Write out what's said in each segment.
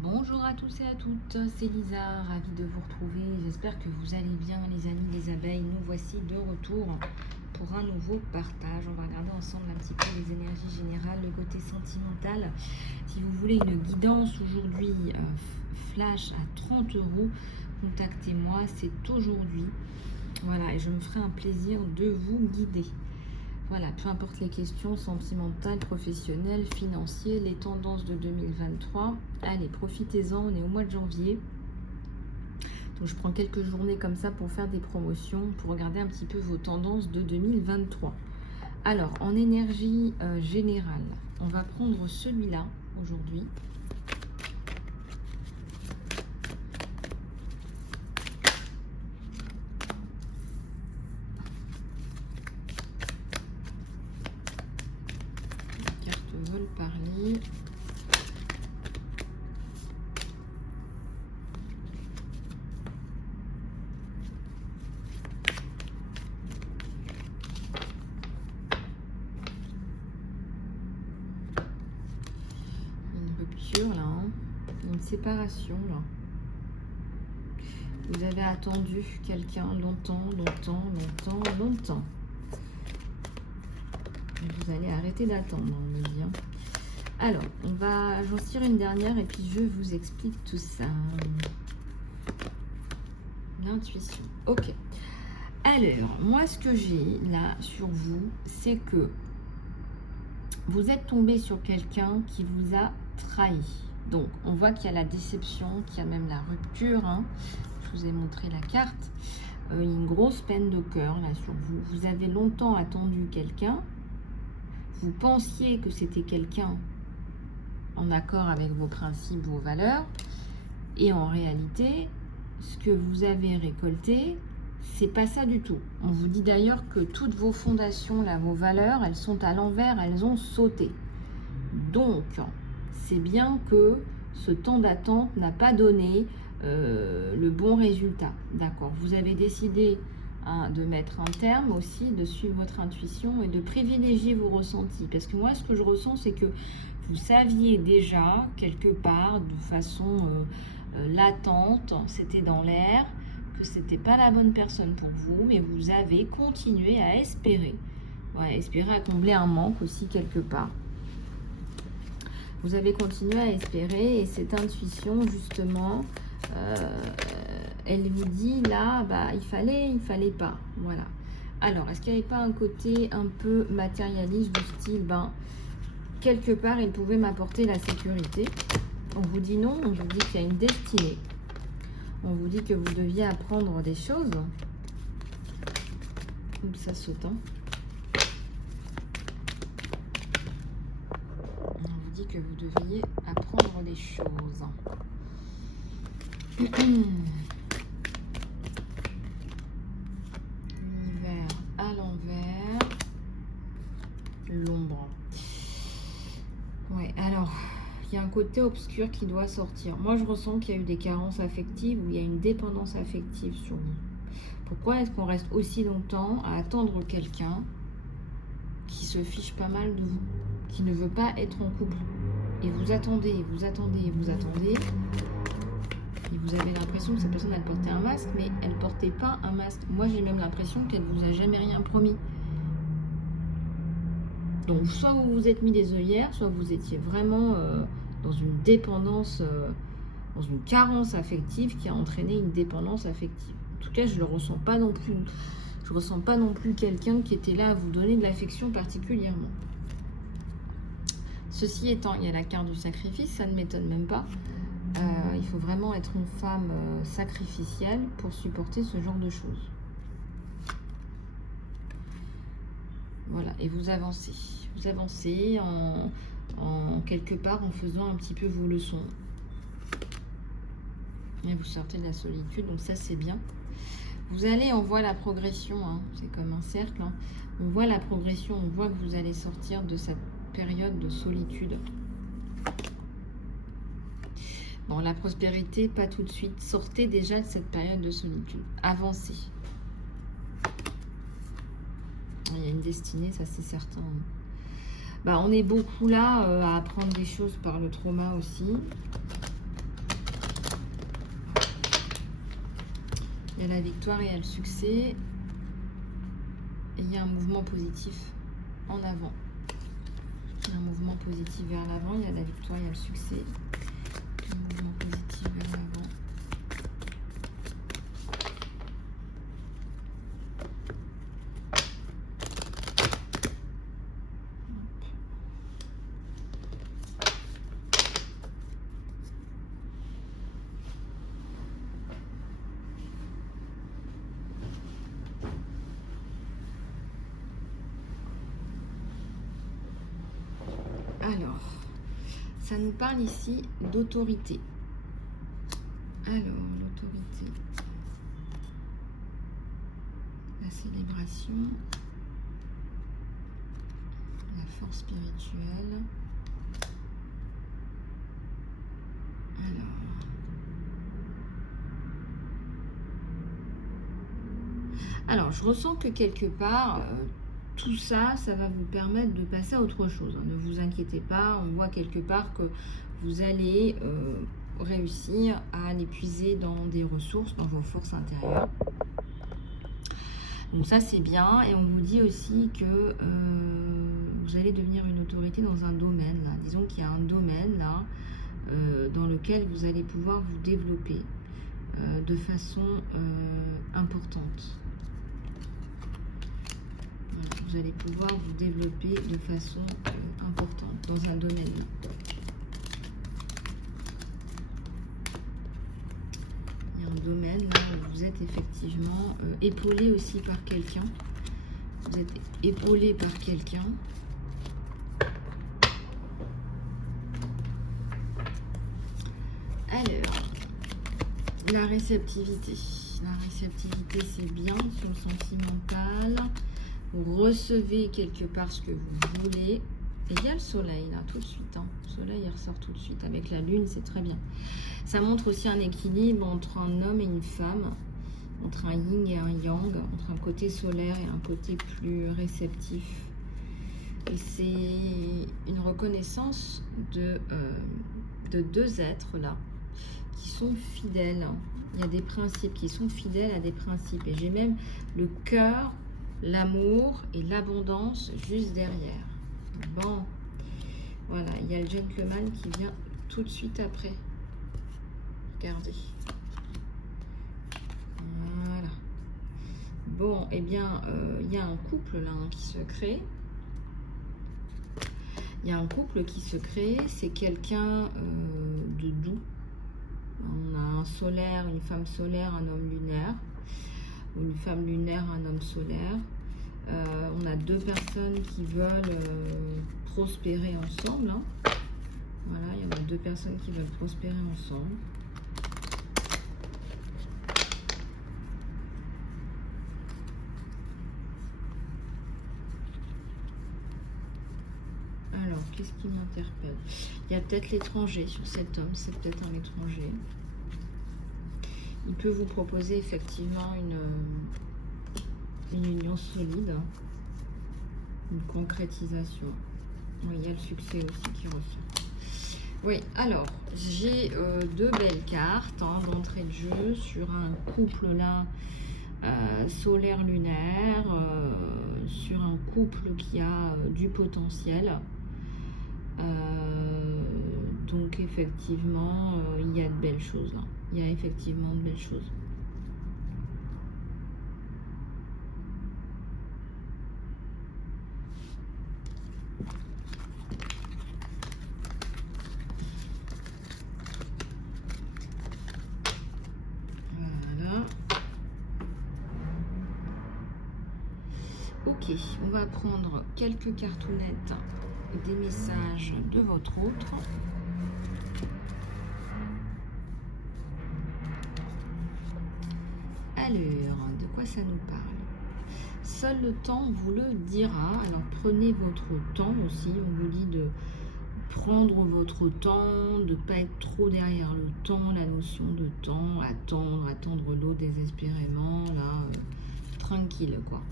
Bonjour à tous et à toutes, c'est Lisa, ravie de vous retrouver. J'espère que vous allez bien les amis des abeilles. Nous voici de retour pour un nouveau partage. On va regarder ensemble un petit peu les énergies générales, le côté sentimental. Si vous voulez une guidance aujourd'hui, flash à 30 euros, contactez-moi, c'est aujourd'hui. Voilà, et je me ferai un plaisir de vous guider. Voilà, peu importe les questions sentimentales, professionnelles, financières, les tendances de 2023. Allez, profitez-en, on est au mois de janvier. Donc je prends quelques journées comme ça pour faire des promotions, pour regarder un petit peu vos tendances de 2023. Alors, en énergie générale, on va prendre celui-là aujourd'hui. Carte vol parler. Une rupture là, hein. Une séparation là. Vous avez attendu quelqu'un longtemps. Vous allez arrêter d'attendre, on me dit. Alors, j'en tire une dernière et puis je vous explique tout ça. L'intuition. Ok. Alors, moi, ce que j'ai là sur vous, c'est que vous êtes tombé sur quelqu'un qui vous a trahi. Donc, on voit qu'il y a la déception, qu'il y a même la rupture. Hein. Je vous ai montré la carte. Une grosse peine de cœur là sur vous. Vous avez longtemps attendu quelqu'un. Vous pensiez que c'était quelqu'un en accord avec vos principes, vos valeurs. Et en réalité, ce que vous avez récolté, c'est pas ça du tout. On vous dit d'ailleurs que toutes vos fondations, là, vos valeurs, elles sont à l'envers, elles ont sauté. Donc, c'est bien que ce temps d'attente n'a pas donné le bon résultat. D'accord. Vous avez décidé de mettre un terme aussi, de suivre votre intuition et de privilégier vos ressentis. Parce que moi, ce que je ressens, c'est que vous saviez déjà, quelque part, de façon latente, c'était dans l'air, que c'était pas la bonne personne pour vous, mais vous avez continué à espérer. Ouais, espérer à combler un manque aussi, quelque part. Vous avez continué à espérer et cette intuition, justement, elle vous dit là, bah, il fallait pas. Voilà. Alors, est-ce qu'il n'y avait pas un côté un peu matérialiste du style, ben, quelque part, il pouvait m'apporter la sécurité. On vous dit non, on vous dit qu'il y a une destinée. On vous dit que vous deviez apprendre des choses. Oups, ça saute, hein. On vous dit que vous devriez apprendre des choses. L'univers à l'envers. L'ombre. Ouais, alors, il y a un côté obscur qui doit sortir. Moi, je ressens qu'il y a eu des carences affectives ou il y a une dépendance affective sur vous. Pourquoi est-ce qu'on reste aussi longtemps à attendre quelqu'un qui se fiche pas mal de vous, qui ne veut pas être en couple? Et vous attendez, vous attendez, vous attendez. Et vous avez l'impression que cette personne, elle portait un masque, mais elle portait pas un masque. Moi, j'ai même l'impression qu'elle vous a jamais rien promis. Donc, soit vous vous êtes mis des œillères, soit vous étiez vraiment dans une dépendance, dans une carence affective qui a entraîné une dépendance affective. En tout cas, je ne le ressens pas non plus. Je ne ressens pas non plus quelqu'un qui était là à vous donner de l'affection particulièrement. Ceci étant, il y a la carte du sacrifice, ça ne m'étonne même pas. Il faut vraiment être une femme sacrificielle pour supporter ce genre de choses. Voilà, et vous avancez. Vous avancez en quelque part en faisant un petit peu vos leçons. Et vous sortez de la solitude, donc ça c'est bien. Vous allez, on voit la progression, hein, c'est comme un cercle. Hein. On voit la progression, on voit que vous allez sortir de cette période de solitude. Bon, la prospérité, pas tout de suite. Sortez déjà de cette période de solitude. Avancez. Il y a une destinée, ça c'est certain. Bah, on est beaucoup là à apprendre des choses par le trauma aussi. Il y a la victoire et il y a le succès. Et il y a un mouvement positif en avant. Il y a un mouvement positif vers l'avant. Il y a la victoire, il y a le succès. Un mouvement positif vers l'avant. Alors, ça nous parle ici d'autorité. Alors, l'autorité, la célébration, la force spirituelle. Alors, je ressens que quelque part, tout ça, ça va vous permettre de passer à autre chose. Ne vous inquiétez pas, on voit quelque part que vous allez réussir à l'épuiser dans des ressources, dans vos forces intérieures. Donc ça, c'est bien. Et on vous dit aussi que vous allez devenir une autorité dans un domaine. Là. Disons qu'il y a un domaine là dans lequel vous allez pouvoir vous développer de façon importante. Vous allez pouvoir vous développer de façon importante dans un domaine. Il y a un domaine là où vous êtes effectivement épaulé aussi par quelqu'un. Vous êtes épaulé par quelqu'un. Alors, la réceptivité. La réceptivité, c'est bien sur le sentimental. Vous recevez quelque part ce que vous voulez. Et il y a le soleil là, tout de suite. Hein. Le soleil, il ressort tout de suite. Avec la lune, c'est très bien. Ça montre aussi un équilibre entre un homme et une femme. Entre un yin et un yang. Entre un côté solaire et un côté plus réceptif. Et c'est une reconnaissance de deux êtres là, qui sont fidèles. Il y a des principes qui sont fidèles à des principes. Et j'ai même le cœur, l'amour et l'abondance juste derrière. Bon, voilà, il y a le gentleman qui vient tout de suite après. Regardez. Voilà. Bon, eh bien, il y a un couple là qui se crée. Il y a un couple qui se crée, c'est quelqu'un de doux. On a un solaire, une femme solaire, un homme lunaire. Ou une femme lunaire, un homme solaire. On a deux personnes qui veulent prospérer ensemble. Hein. Voilà, il y en a deux personnes qui veulent prospérer ensemble. Alors, qu'est-ce qui m'interpelle? Il y a peut-être l'étranger sur cet homme, c'est peut-être un étranger. Il peut vous proposer effectivement une union solide, une concrétisation. Oui, il y a le succès aussi qui ressort. Oui, alors, j'ai deux belles cartes hein, d'entrée de jeu sur un couple là, solaire-lunaire, sur un couple qui a du potentiel. Donc effectivement, il y a de belles choses là. Il y a effectivement de belles choses. Voilà. Ok, on va prendre quelques cartounettes des messages de votre autre. Alors, de quoi ça nous parle? Seul le temps vous le dira. Alors, prenez votre temps aussi. On vous dit de prendre votre temps, de ne pas être trop derrière le temps, la notion de temps, attendre l'autre désespérément, là, tranquille, quoi.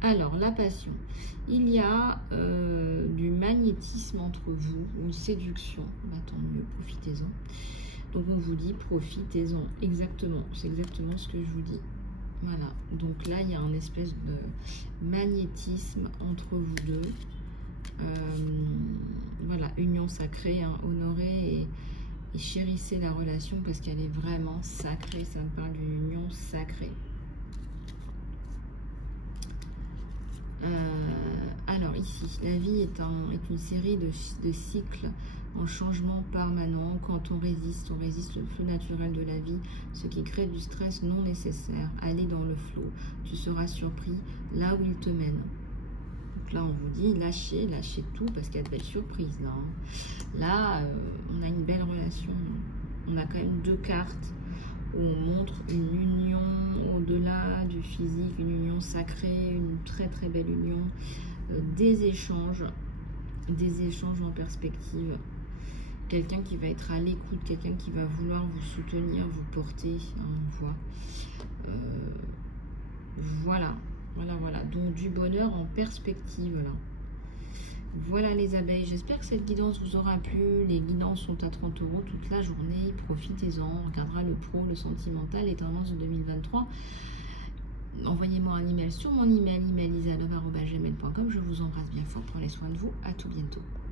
Alors, la passion. Il y a du magnétisme entre vous, une séduction. Bah, tant mieux, profitez-en. Donc on vous dit profitez-en. Exactement, c'est exactement ce que je vous dis. Voilà, donc là il y a un espèce de magnétisme entre vous deux. Voilà, union sacrée, hein, honorez et chérissez la relation parce qu'elle est vraiment sacrée. Ça me parle d'une union sacrée. Alors ici, la vie est une série de cycles en changement permanent. Quand on résiste au flot naturel de la vie, ce qui crée du stress non nécessaire. Allez dans le flot, tu seras surpris là où il te mène. Donc là, on vous dit lâchez tout parce qu'il y a de belles surprises là. Là, on a une belle relation. On a quand même 2 cartes où on montre une union au-delà du physique, une union sacrée, une très très belle union, des échanges en perspective, quelqu'un qui va être à l'écoute, quelqu'un qui va vouloir vous soutenir, vous porter, hein, on voit. Voilà, donc du bonheur en perspective là. Voilà les abeilles, j'espère que cette guidance vous aura plu. Les guidances sont à 30 € toute la journée, profitez-en. On regardera le pro, le sentimental, les tendances de 2023. Envoyez-moi un email sur mon email, email.isa@gmail.com. Je vous embrasse bien fort, prenez soin de vous, à tout bientôt.